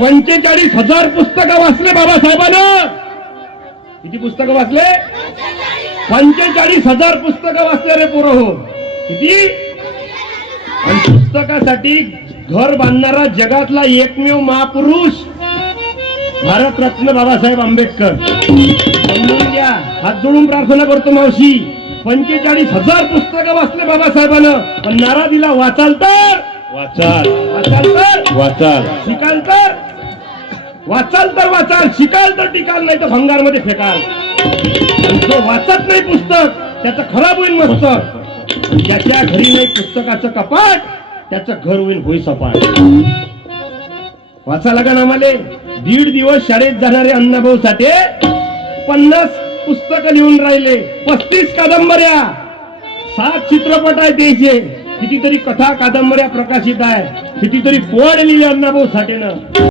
45,000 पुस्तकं वाचले बाबासाहेबांना. किती पुस्तकं वाचले? 45,000 पुस्तकं वाचले रे पोरं हो. किती? आणि पुस्तकासाठी घर बांधणारा जगातला एकमेव महापुरुष भारतरत्न बाबासाहेब आंबेडकर. समजून घ्या. हात जोडून प्रार्थना करतो मावशी. 45,000 पुस्तकं वाचले बाबासाहेबांना. पण नारा दिला, वाचाल तर वाचाल, वाचाल तर वाचाल, शिकाल तर वाचाल तर वाचाल, शिकाल तर टिकाल, नाही तर भंगारमध्ये फेकाल. जो वाचत नाही पुस्तक त्याचं खराब होईल मस्तक. ज्याच्या घरी नाही पुस्तकाचं कपाट त्याचं घर होईल सपाट. वाचा लागा ना आम्हाला. 1.5 दिवस शाळेत जाणारे अण्णाभाऊ साठे 50 पुस्तकं लिहून राहिले, 35 कादंबऱ्या, 7 चित्रपट आहेत त्याचे, कितीतरी कथा कादंबऱ्या प्रकाशित आहे, कितीतरी पोवाडे लिहिले अण्णाभाऊ साठेनं.